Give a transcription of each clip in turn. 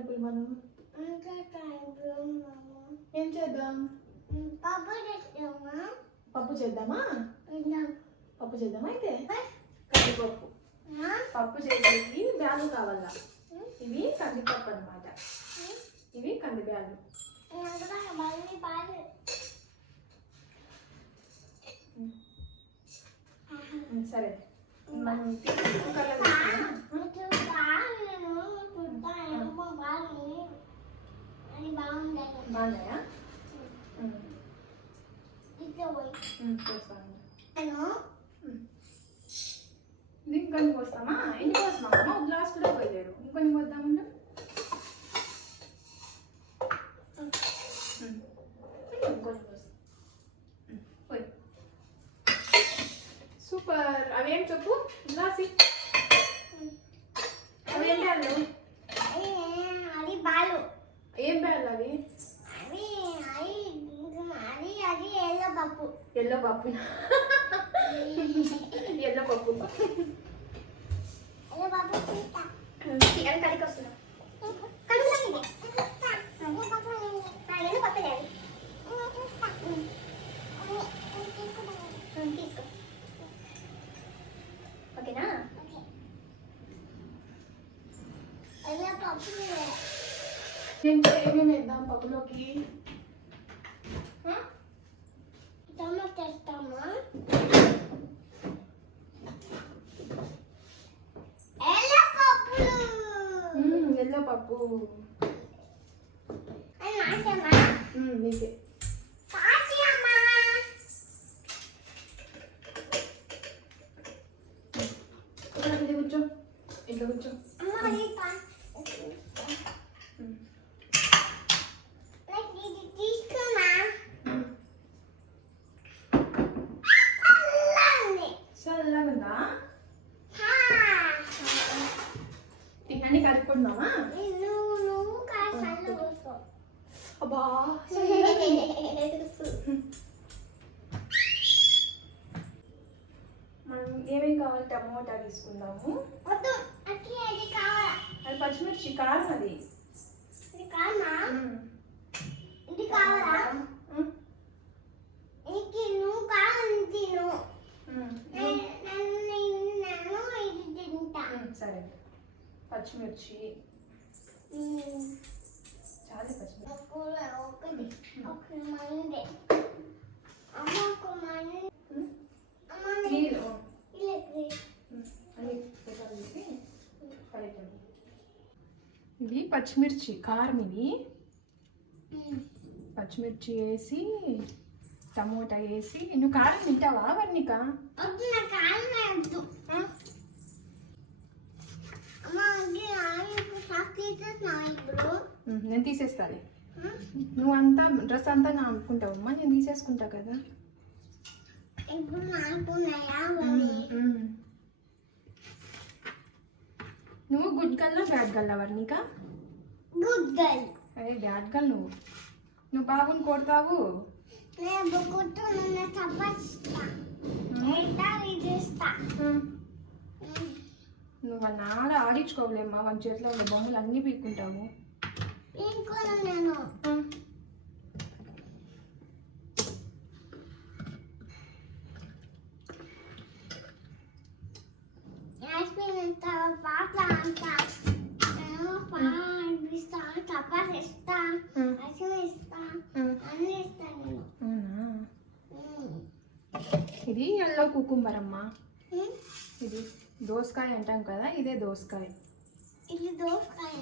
Temple మనం ఏం చేద్దాం పప్పు పప్పు చేద్దామా? పప్పు చేద్దామా అయితే? కందిపప్పు. పప్పు చేసేకి బ్యాలు కావాలా? ఇవి కందిపప్పు అన్నమాట. ఇవి కంది బ్యాలు సరే. మనం కుక్కర్లో బాగున్నాయా ఇంకొన్ని పోస్తామా ఎన్ని పోస్తామా గ్లాస్ కూడా పోయలేరు ఇంకొన్ని పోద్దామంటే సూపర్ అవేం చెప్పు గ్లాసి అవేం బ్యాళ్ళు అది బాలు ఏం బ్యాళ్ళు అవి అది అది అది అది ఎల్లో పప్పు ఎల్లో పప్పు ఎల్లో పప్పు అది కలికి వస్తున్నా తీసుకో ఓకేనా? ఇంకా ఏమేమి వేద్దాం పప్పులోకి ఆ? టమాటా వేస్తామా ఎల్లో పప్పులు మ్మ్, ఎల్లో పప్పు నీకే ఇవన్నీ కలుపుకుందామా అబ్బా మనం ఏమేమి కావాలి? టమోటా తీసుకుందాము. అది కావాలా? అది పచ్చిమిర్చి కారం అది. కావాలా మ్మ్. ఇది కావాలా మ్మ్. ఇది నువ్వు కావాలి తిను మ్మ్. నేను నేను నేను ఇది తింటా మ్మ్, సరే పచ్చిమిర్చి మ్మ్. చాలా పచ్చిమిర్చి కూర ఒకటి ఒక మంది అమ్మ ఒక మంది మ్మ్. అమ్మ నీళ్ళు ఇలా మ్మ్. అన్ని తీసి కలెక్టండి ఇవి పచ్చిమిర్చి కారం ఇవి పచ్చిమిర్చి వేసి టమోటా వేసి. నువ్వు కారం తింటావా వర్ణిక? వద్దు నాకు కాలం వద్దు అమ్మ అది ఆయన సాఫ్ తీసేస్తున్నా ఇప్పుడు మ్మ్, నేను తీసేస్తాలే. మ్మ్. నువ్వు అంతా డ్రెస్ అంతా నా అనుకుంటావమ్మా నేను తీసేసుకుంటా కదా. నువ్వు గుడ్ గల్లా బ్యాడ్ గల్లా వర్ణిక గుడ్ గర్ల్. అదే బ్యాడ్ గల్ నువ్వు. నువ్వు బాగుని కొడతావు. నువ్వు ఆడ ఆడించుకోవలేమ్మా. వాళ్ళ చేతిలో ఉన్న బొమ్మలు అన్నీ పీక్కుంటావు. ఇది ఎల్లో కుకుంబర్ అమ్మా మ్మ్. ఇది దోసకాయ అంటాం కదా ఇదే దోసకాయ. ఇది దోసకాయ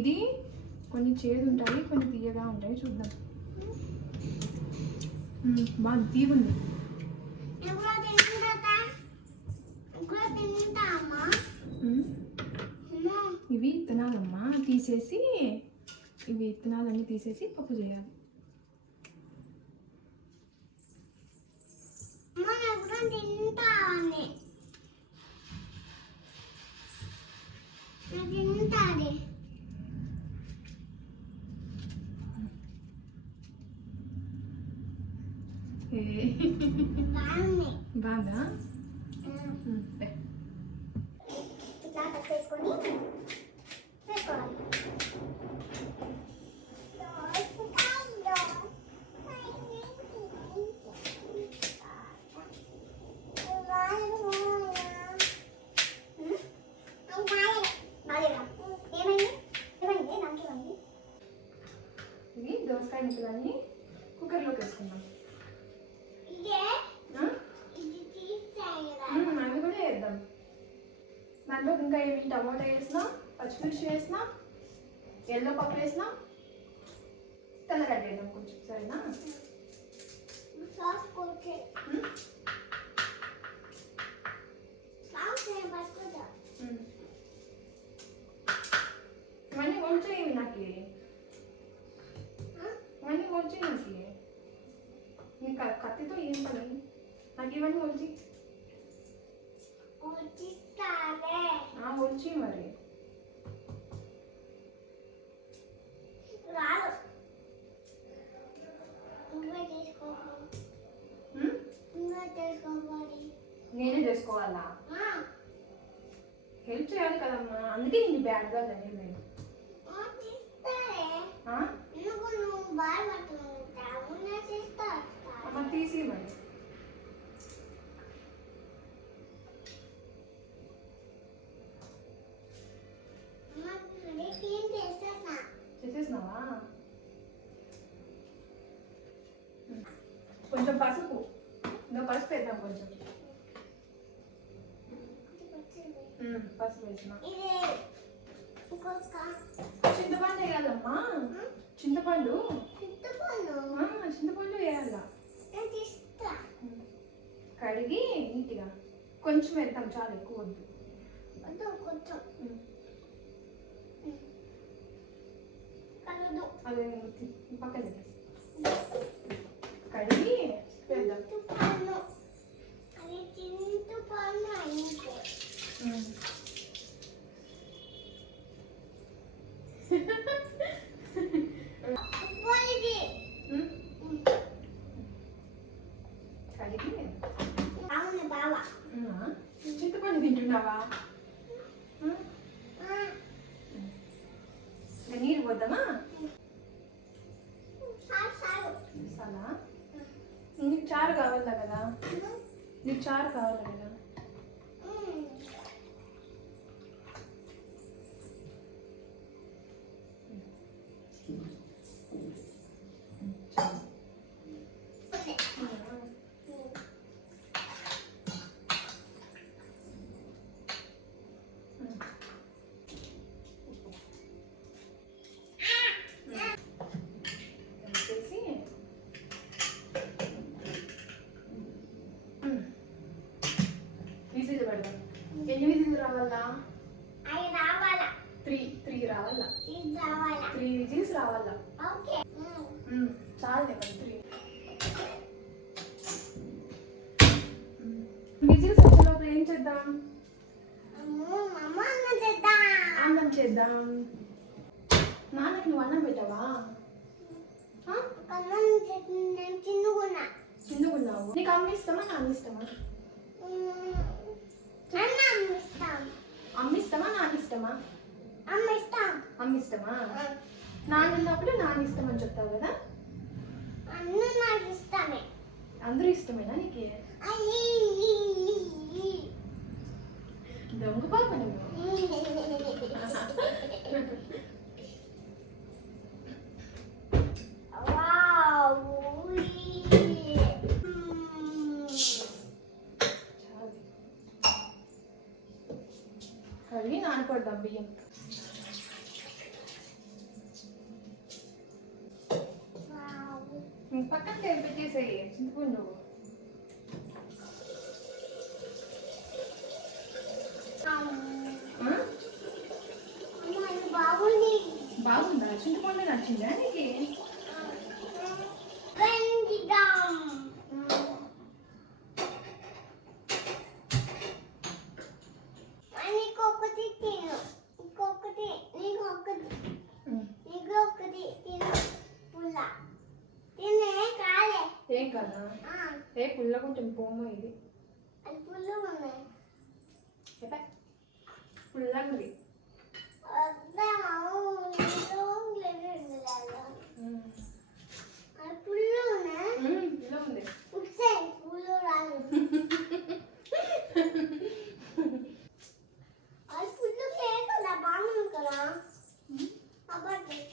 ఇది కొన్ని చేదు ఉంటాయి కొన్ని తీయగా ఉంటాయి చూద్దాం. మ్మ్. బాగా తీగుంది నేను కూడా తింటుందా నేను కూడా తింటా అమ్మా మ్మ్. అమ్మా ఇవి విత్తనాలమ్మా తీసేసి ఇవి విత్తనాలన్నీ తీసేసి పప్పు చేయాలి. బాగుంది బాగా ఇట్లా కట్ చేసుకొని వేసుకోవాలి ఏమైంది ఏమైంది నాకు ఏమైంది ఇవి దోసకాయ ముక్కలని కుక్కర్లోకి వేసుకుందాం ఇదే ఆ? ఇది తీసేయాలి మ్మ్, అవి కూడా వేద్దాం దాంట్లో ఇంకా ఏమి టమాటా వేసినా పచ్చిమిర్చి వేసినా ఎల్లో పప్పు వేసినా నేనే చేసుకోవాలా? హెల్ప్ చేయాలి కదమ్మా. అందుకే నేను అనేది నువ్వు బాగా పట్టుకుంటావు నేను తీసి మరి కొంచెం పసుపు. ఇంకా పసుపు వేద్దాం కొంచెం. పసుపు వేసిన. చింతపండు వేయాలమ్మా. చింతపండు? చింతపండు వేయాలా. కడిగి నీట్గా. కొంచెం వేద్దాం చాలా ఎక్కువ వద్దు. కొంచెం అదే పక్కన కడిగి వేద్దాం. కడిగి. చింతపండు తింటున్నావా? నీరు పోద్దామా సారు సారు చాలా నీకు చారు కావాలా కదా నీకు చారు కావాలా రావాలా అవి రావాలా? త్రీ త్రీ రావాలా? రావాలా? త్రీ విజిల్స్ రావాలా? ఓకే. చాలే మరి త్రీ. విజిల్స్ వచ్చే లోపల ఏం చేద్దాం? అమ్మ అన్న చేద్దాం? అన్నం చేద్దాం. నాన్నకి నువ్వు అన్నం పెట్టావా? చిన్నగున్నావు నీకు అమ్మ ఇష్టమా నాన్న ఇష్టమా? అన్న ఇస్తాం అమ్మ ఇష్టమా నాన్న ఇష్టమా అమ్మ ఇస్తాం అమ్మ ఇష్టమా నాన్న ఉన్నప్పుడు నాన్న ఇష్టం అని చెప్తావు కదా అందరూ ఇష్టమేనా నీకు? బాగుంది బాగుందా చింతపండు నచ్చిందా నీకు ఏం కదా ఆ, ఏ పుల్లగా ఉంటుంది పోమో ఇది. అది పుల్ల ఉన్నాయి చెప్పా. పుల్లగా ఉంది. వద్దాము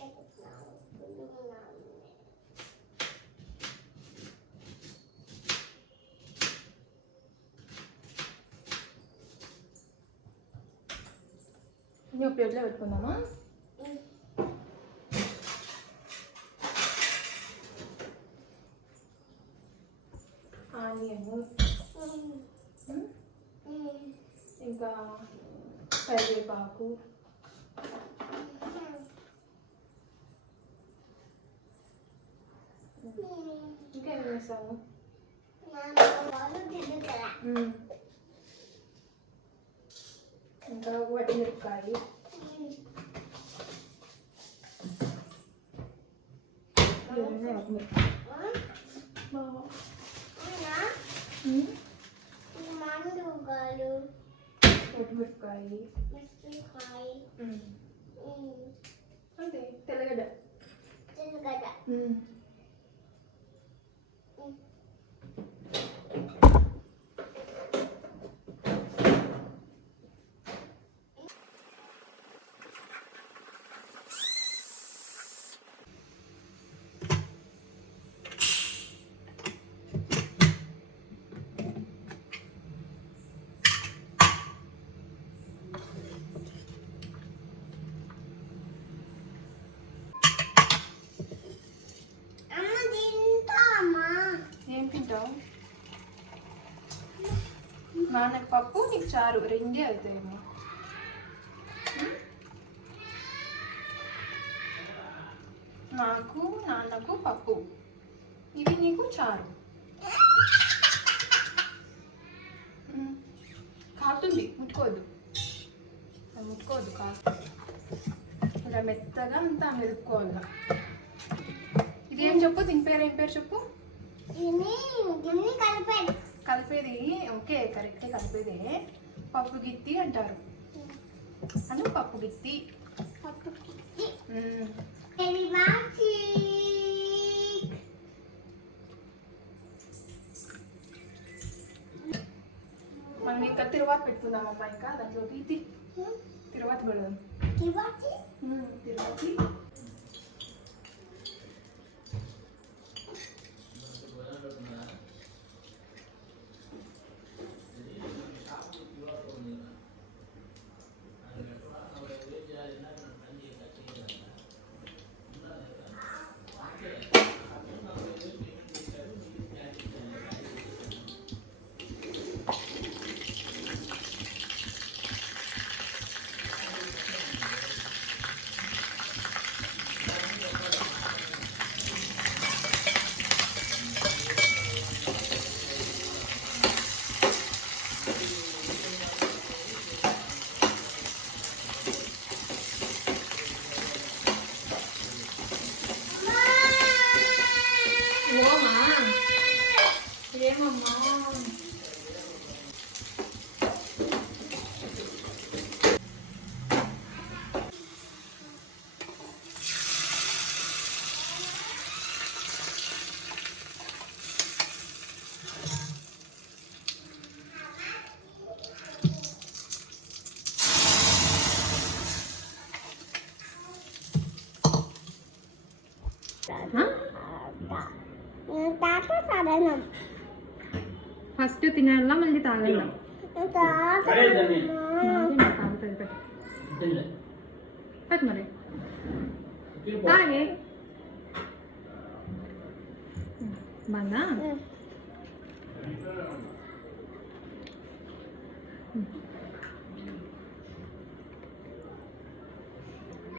నువ్వు ప్లేట్లో పెట్టుకుందామా ఆనియన్ ఇంకా కరివేపాకు ఇంకా ఏం వటిమిరపకాయ ఉమ్. అంతే తెల్లగడ్డ. ఉమ్. ఏం తింటావు నాన్నకి పప్పు నీకు చారు. రెండే అవుతాయేమో నాకు నాన్నకు పప్పు. ఇది నీకు చారు. ఉమ్. కాలుతుంది ముట్టుకోవద్దు. అలా ముట్టుకోవద్దు ఇలా మెత్తగా అంతా మెదుపుకోవాలి ఇదేం చెప్పు? దీని పేరు ఏం పేరు చెప్పు? కలిపేది ఓకే కరెక్టే కలిపేదే పప్పు గిత్తి అంటారు అను పప్పు గిత్తి ఉమ్. మనం ఇంకా తిరువాత పెట్టుకుందాం అమ్మ ఇంకా దాంట్లోకి ఇది తిరువాత పెడదాం ఉమ్, తిరువాతి 뭐가 얘만 먹어. Huh? తాత సాధనం ఫస్ట్ తినాలా మళ్ళీ తాగాల తాత పెట్టు మరి తాగే బందా